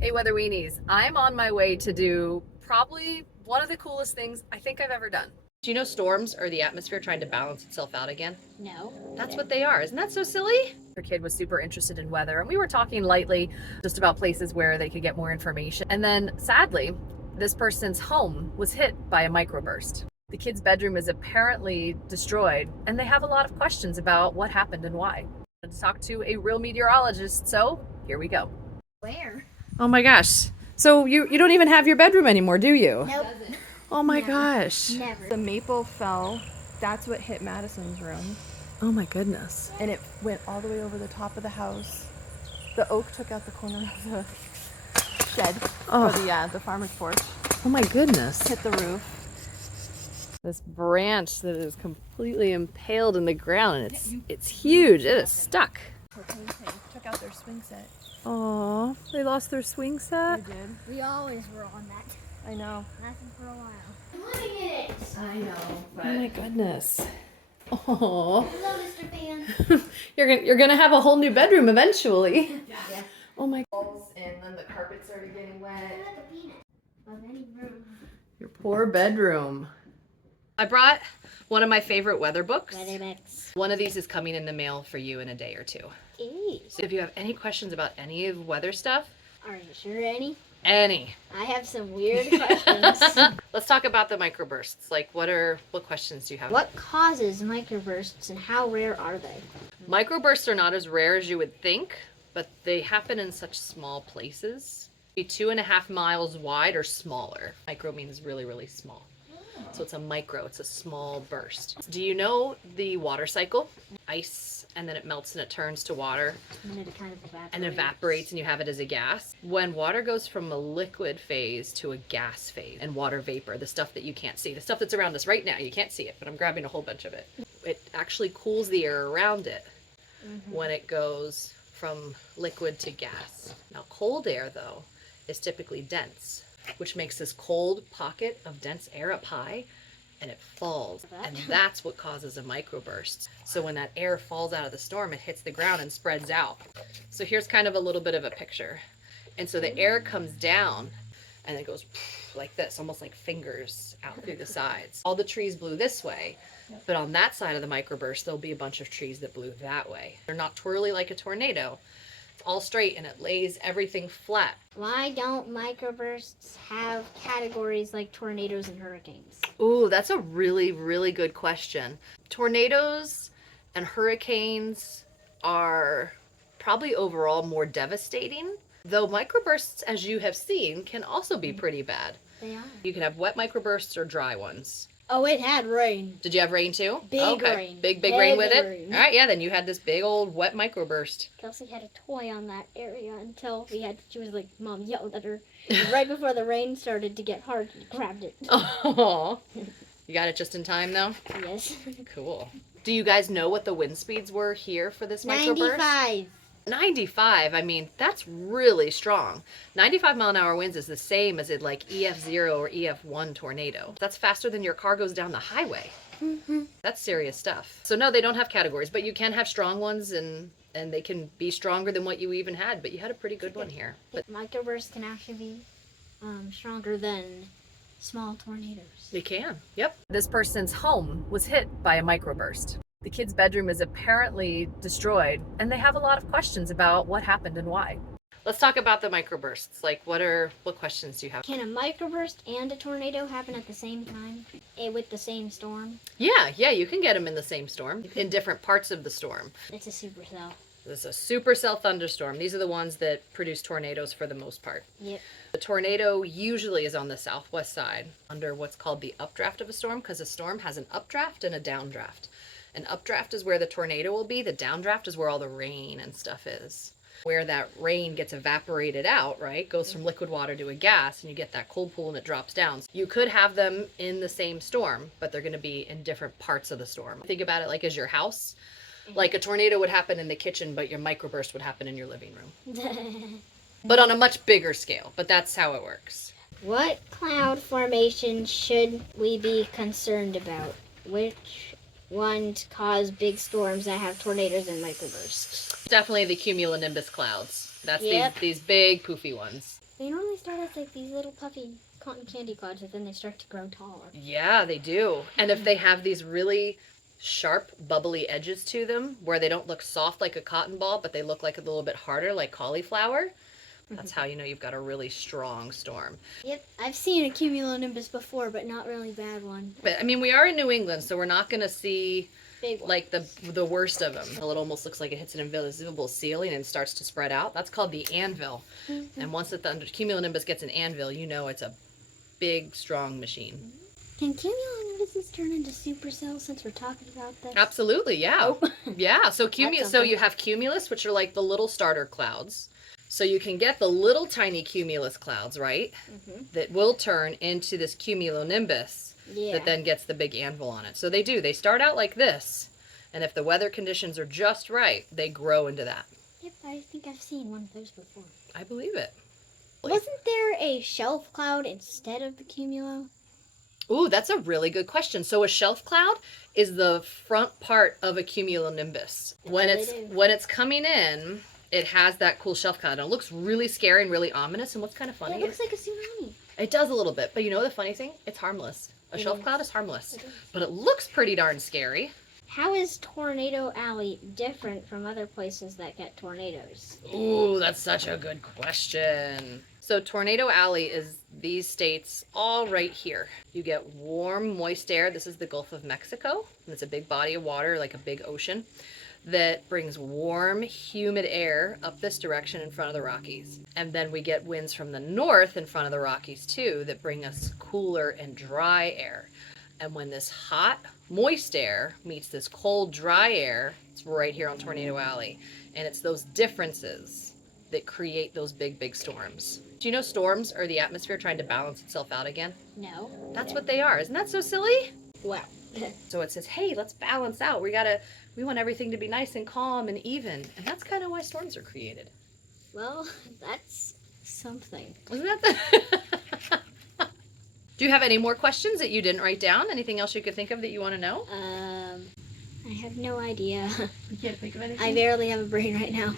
Hey, Weather Weenies. I'm on my way to do probably one of the coolest things I think I've ever done. Do you know storms are the atmosphere trying to balance itself out again? No. That's what they are. Isn't that so silly? Her kid was super interested in weather, and we were talking lightly just about places where they could get more information. And then, sadly, this person's home was hit by a microburst. The kid's bedroom is apparently destroyed, and they have a lot of questions about what happened and why. I'm going to talk to a real meteorologist, so here we go. Where? Oh my gosh. So you don't even have your bedroom anymore, do you? Nope. Oh my Never. gosh. Never. The maple fell. That's what hit Madison's room. Oh my goodness. And it went all the way over the top of the house. The oak took out the corner of the shed. Oh. Or the farmer's porch. Oh my goodness. Hit the roof. This branch that is completely impaled in the ground, and it's huge. It is stuck. Took out their swing set. Oh, they lost their swing set? They did. We always were on that. I know. Nothing for a while. I'm living in it. I know, but oh my goodness. Oh. Hello, Mr. Fan. You're gonna have a whole new bedroom eventually. Yeah. Oh my goodness. And then the carpet started getting wet. The peanut of any room. Your poor bedroom. I brought one of my favorite weather books. Weather mix. One of these is coming in the mail for you in a day or two. So if you have any questions about any of weather stuff, Are you sure, any? any. I have some weird questions. Let's talk about the microbursts. Like what questions do you have? What causes microbursts and how rare are they? Microbursts are not as rare as you would think, but they happen in such small places. Be 2.5 miles wide or smaller. Micro means really, really small. So it's a micro, it's a small burst. Do you know the water cycle? Ice, and then it melts and it turns to water And it kind of evaporates. and evaporates and you have it as a gas. When water goes from a liquid phase to a gas phase and water vapor, the stuff that you can't see, the stuff that's around us right now, you can't see it, but I'm grabbing a whole bunch of it. It actually cools the air around it when it goes from liquid to gas. Now cold air though is typically dense, which makes this cold pocket of dense air up high and it falls. And that's what causes a microburst. So when that air falls out of the storm, it hits the ground and spreads out. So here's kind of a little bit of a picture. And so the air comes down and it goes like this, almost like fingers out through the sides. All the trees blew this way, but on that side of the microburst, there'll be a bunch of trees that blew that way. They're not twirly like a tornado. All straight and it lays everything flat. Why don't microbursts have categories like tornadoes and hurricanes? Ooh, that's a really, really good question. Tornadoes and hurricanes are probably overall more devastating, though microbursts, as you have seen, can also be pretty bad. They are. You can have wet microbursts or dry ones. Oh, it had rain. Did you have rain too? Big rain. Big rain with it? Heavy rain. All right, yeah, then you had this big old wet microburst. Kelsey had a toy on that area until she was like, Mom yelled at her. And right before the rain started to get hard, she grabbed it. Oh, you got it just in time though? Yes. Cool. Do you guys know what the wind speeds were here for this microburst? 95. 95, I mean, that's really strong. 95-mile-an-hour winds is the same as a like EF0 or EF1 tornado. That's faster than your car goes down the highway. That's serious stuff. So no, they don't have categories, but you can have strong ones and they can be stronger than what you even had, but you had a pretty good one here. But Microbursts can actually be stronger than small tornadoes. they can, yep. This person's home was hit by a microburst. The kid's bedroom is apparently destroyed, and they have a lot of questions about what happened and why. Let's talk about the microbursts. Like what questions do you have? Can a microburst and a tornado happen at the same time with the same storm? Yeah, you can get them in the same storm, in different parts of the storm. It's a supercell. This is a supercell thunderstorm. These are the ones that produce tornadoes for the most part. Yep. The tornado usually is on the southwest side under what's called the updraft of a storm, because a storm has an updraft and a downdraft. An updraft is where the tornado will be. The downdraft is where all the rain and stuff is. Where that rain gets evaporated out, right? Goes from liquid water to a gas, and you get that cold pool and it drops down. You could have them in the same storm, but they're going to be in different parts of the storm. Think about it like as your house. Like a tornado would happen in the kitchen, but your microburst would happen in your living room. But on a much bigger scale. But that's how it works. What cloud formation should we be concerned about? Which ones cause big storms that have tornadoes and microbursts? Definitely the cumulonimbus clouds. That's Yep. these big poofy ones. They normally start as like these little puffy cotton candy clouds, but then they start to grow taller. Yeah, they do. And if they have these really sharp, bubbly edges to them, where they don't look soft like a cotton ball, but they look like a little bit harder, like cauliflower, that's how you know you've got a really strong storm. Yep, I've seen a cumulonimbus before, but not really bad one. But I mean, we are in New England, so we're not going to see Big one. like the worst of them. It almost looks like it hits an invisible ceiling and starts to spread out. That's called the anvil. And once the cumulonimbus gets an anvil, you know it's a big, strong machine. Can cumulonimbuses turn into supercells since we're talking about this? Absolutely, yeah. Oh. Yeah, so so something. you have cumulus, which are like the little starter clouds. So you can get the little tiny cumulus clouds, right? That will turn into this cumulonimbus Yeah. that then gets the big anvil on it. So they do. They start out like this, and if the weather conditions are just right, they grow into that. Yep, I think I've seen one of those before. I believe it. Wasn't there a shelf cloud instead of the cumulo? Ooh, that's a really good question. So a shelf cloud is the front part of a cumulonimbus. When it's coming in, it has that cool shelf cloud. And it looks really scary and really ominous. And what's kind of funny It looks like a tsunami. it does a little bit. But you know the funny thing? It's harmless. A shelf cloud is harmless. But it looks pretty darn scary. How is Tornado Alley different from other places that get tornadoes? Ooh, that's such a good question. So Tornado Alley is these states all right here. You get warm, moist air. This is the Gulf of Mexico. And it's a big body of water, like a big ocean, that brings warm, humid air up this direction in front of the Rockies. And then we get winds from the north in front of the Rockies too that bring us cooler and dry air. And when this hot, moist air meets this cold, dry air, it's right here on Tornado Alley. And it's those differences that create those big, big storms. Do you know storms are the atmosphere trying to balance itself out again? No. That's what they are. Isn't that so silly? Wow. So it says, hey, let's balance out. We want everything to be nice and calm and even. And that's kind of why storms are created. Well, that's something. Isn't that Do you have any more questions that you didn't write down? Anything else you could think of that you want to know? I have no idea. You can't think of anything? I barely have a brain right now.